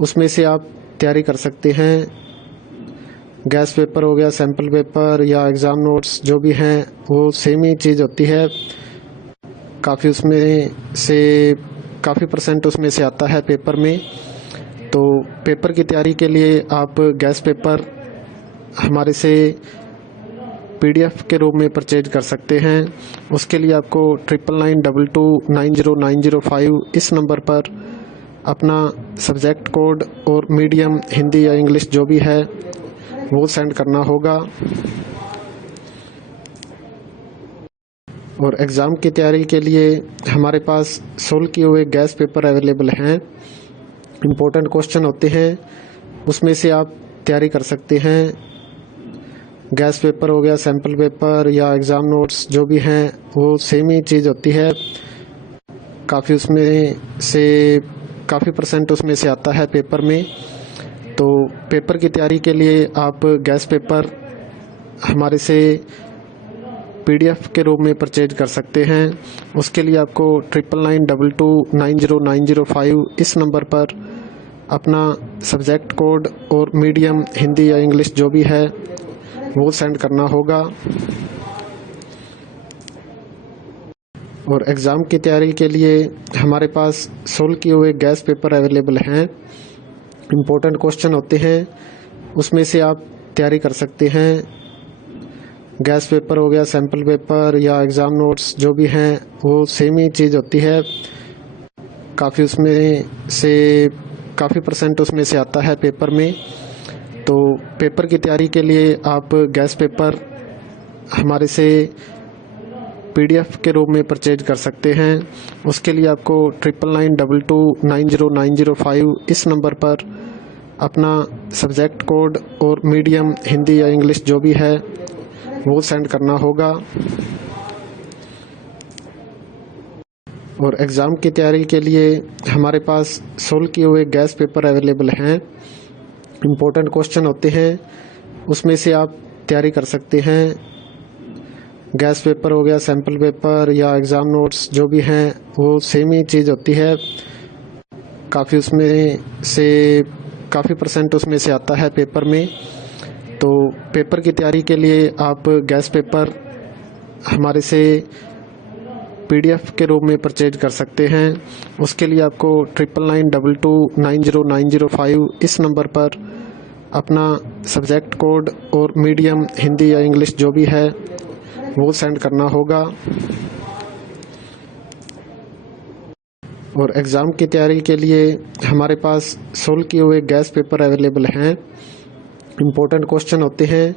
उसमें से आप तैयारी कर सकते हैं। गैस पेपर हो गया, सैम्पल पेपर या एग्ज़ाम नोट्स जो भी हैं वो सेम ही चीज़ होती है। काफ़ी परसेंट उसमें से आता है पेपर में। तो पेपर की तैयारी के लिए आप गैस पेपर हमारे से PDF के रूप में परचेज कर सकते हैं। उसके लिए आपको 9992290905 इस नंबर पर अपना सब्जेक्ट कोड और मीडियम हिंदी या इंग्लिश जो भी है वो सेंड करना होगा। और एग्ज़ाम की तैयारी के लिए हमारे पास सोल्व किए हुए गैस पेपर अवेलेबल हैं। इम्पोर्टेंट क्वेश्चन होते हैं, उसमें से आप तैयारी कर सकते हैं। गैस पेपर हो गया, सैम्पल पेपर या एग्ज़ाम नोट्स जो भी हैं वो सेम ही चीज़ होती है। काफ़ी परसेंट उसमें से आता है पेपर में। तो पेपर की तैयारी के लिए आप गैस पेपर हमारे से PDF के रूप में परचेज कर सकते हैं। उसके लिए आपको 9992290905 इस नंबर पर अपना सब्जेक्ट कोड और मीडियम हिंदी या इंग्लिश जो भी है वो सेंड करना होगा। और एग्ज़ाम की तैयारी के लिए हमारे पास सोल्व किए हुए गैस पेपर अवेलेबल हैं। इम्पोर्टेंट क्वेश्चन होते हैं, उसमें से आप तैयारी कर सकते हैं। गैस पेपर हो गया, सैम्पल पेपर या एग्ज़ाम नोट्स जो भी हैं वो सेम ही चीज़ होती है। काफ़ी परसेंट उसमें से आता है पेपर में। तो पेपर की तैयारी के लिए आप गैस पेपर हमारे से PDF के रूप में परचेज कर सकते हैं। उसके लिए आपको 9992290905 इस नंबर पर अपना सब्जेक्ट कोड और मीडियम हिंदी या इंग्लिश जो भी है वो सेंड करना होगा। और एग्ज़ाम की तैयारी के लिए हमारे पास सोल्व किए हुए गैस पेपर अवेलेबल हैं। इम्पोर्टेंट क्वेश्चन होते हैं, उसमें से आप तैयारी कर सकते हैं। गैस पेपर हो गया, सैम्पल पेपर या एग्ज़ाम नोट्स जो भी हैं वो सेम ही चीज़ होती है। काफ़ी परसेंट उसमें से आता है पेपर में। तो पेपर की तैयारी के लिए आप गैस पेपर हमारे से PDF के रूप में परचेज कर सकते हैं। उसके लिए आपको 9992290905 इस नंबर पर अपना सब्जेक्ट कोड और मीडियम हिंदी या इंग्लिश जो भी है वो सेंड करना होगा। और एग्ज़ाम की तैयारी के लिए हमारे पास सोल्व किए हुए गैस पेपर अवेलेबल हैं। इम्पोर्टेंट क्वेश्चन होते हैं,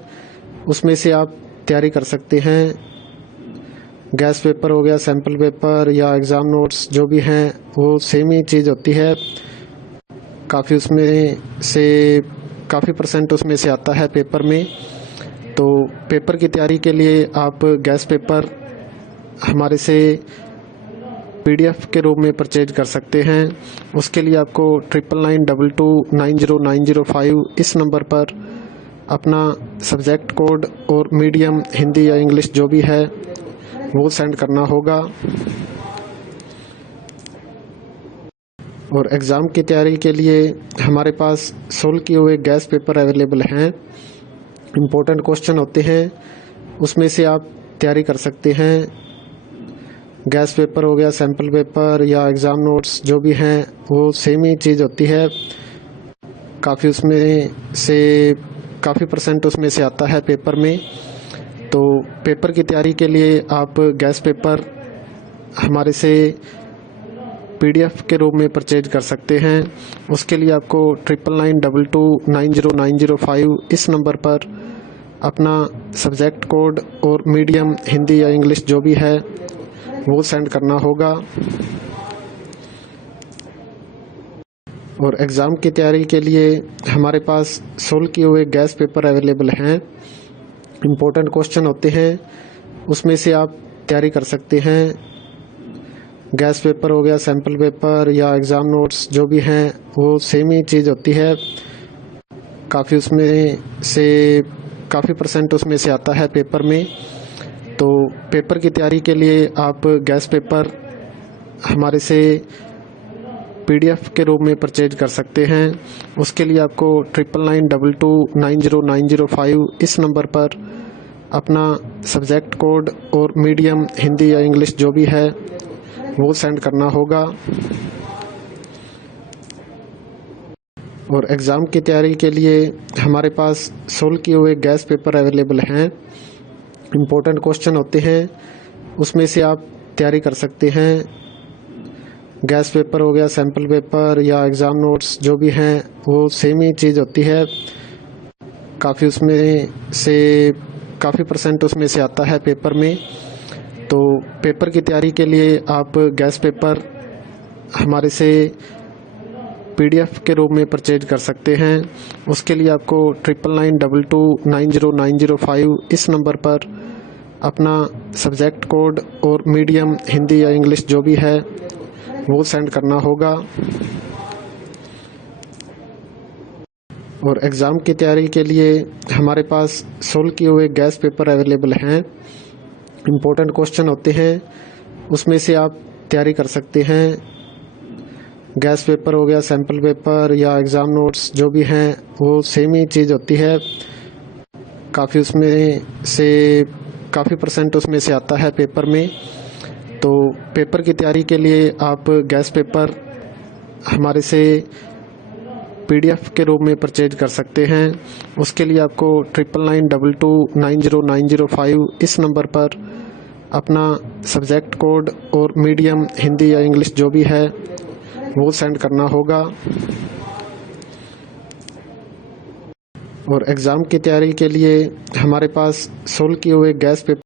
उसमें से आप तैयारी कर सकते हैं। गैस पेपर हो गया, सैम्पल पेपर या एग्ज़ाम नोट्स जो भी हैं वो सेम ही चीज़ होती है। काफ़ी परसेंट उसमें से आता है पेपर में। तो पेपर की तैयारी के लिए आप गैस पेपर हमारे से PDF के रूप में परचेज कर सकते हैं। उसके लिए आपको 9992290905 इस नंबर पर अपना सब्जेक्ट कोड और मीडियम हिंदी या इंग्लिश जो भी है वो सेंड करना होगा। और एग्ज़ाम की तैयारी के लिए हमारे पास सोल्व किए हुए गैस पेपर अवेलेबल हैं। इम्पोर्टेंट क्वेश्चन होते हैं, उसमें से आप तैयारी कर सकते हैं। गैस पेपर हो गया, सैम्पल पेपर या एग्ज़ाम नोट्स जो भी हैं वो सेम ही चीज़ होती है। काफ़ी परसेंट उसमें से आता है पेपर में। तो पेपर की तैयारी के लिए आप गैस पेपर हमारे से PDF के रूप में परचेज कर सकते हैं। उसके लिए आपको 9992290905 इस नंबर पर अपना सब्जेक्ट कोड और मीडियम हिंदी या इंग्लिश जो भी है वो सेंड करना होगा। और एग्ज़ाम की तैयारी के लिए हमारे पास सोल्व किए हुए गैस पेपर अवेलेबल हैं। इम्पोर्टेंट क्वेश्चन होते हैं, उसमें से आप तैयारी कर सकते हैं। गैस पेपर हो गया, सैम्पल पेपर या एग्ज़ाम नोट्स जो भी हैं वो सेम ही चीज़ होती है। काफ़ी परसेंट उसमें से आता है पेपर में। तो पेपर की तैयारी के लिए आप गैस पेपर हमारे से PDF के रूप में परचेज कर सकते हैं। उसके लिए आपको 9992290905 इस नंबर पर अपना सब्जेक्ट कोड और मीडियम हिंदी या इंग्लिश जो भी है वो सेंड करना होगा। और एग्ज़ाम की तैयारी के लिए हमारे पास सोल्व किए हुए गैस पेपर अवेलेबल हैं। इम्पोर्टेंट क्वेश्चन होते हैं, उसमें से आप तैयारी कर सकते हैं। गैस पेपर हो गया, सैम्पल पेपर या एग्ज़ाम नोट्स जो भी हैं वो सेम ही चीज़ होती है। काफ़ी उसमें से काफ़ी % उसमें से आता है पेपर में। तो पेपर की तैयारी के लिए आप गैस पेपर हमारे से PDF के रूप में परचेज कर सकते हैं। उसके लिए आपको 9992290905 इस नंबर पर अपना सब्जेक्ट कोड और मीडियम हिंदी या इंग्लिश जो भी है वो सेंड करना होगा। और एग्ज़ाम की तैयारी के लिए हमारे पास सोल्व किए हुए गैस पेपर अवेलेबल हैं। इम्पोर्टेंट क्वेश्चन होते हैं, उसमें से आप तैयारी कर सकते हैं। गैस पेपर हो गया, सैम्पल पेपर या एग्ज़ाम नोट्स जो भी हैं वो सेम ही चीज़ होती है। काफ़ी उसमें से काफ़ी % उसमें से आता है पेपर में। तो पेपर की तैयारी के लिए आप गैस पेपर हमारे से PDF के रूप में परचेज कर सकते हैं। उसके लिए आपको 9992290905 इस नंबर पर अपना सब्जेक्ट कोड और मीडियम हिंदी या इंग्लिश जो भी है वो सेंड करना होगा। और एग्ज़ाम की तैयारी के लिए हमारे पास सोल्व किए हुए गैस पेपर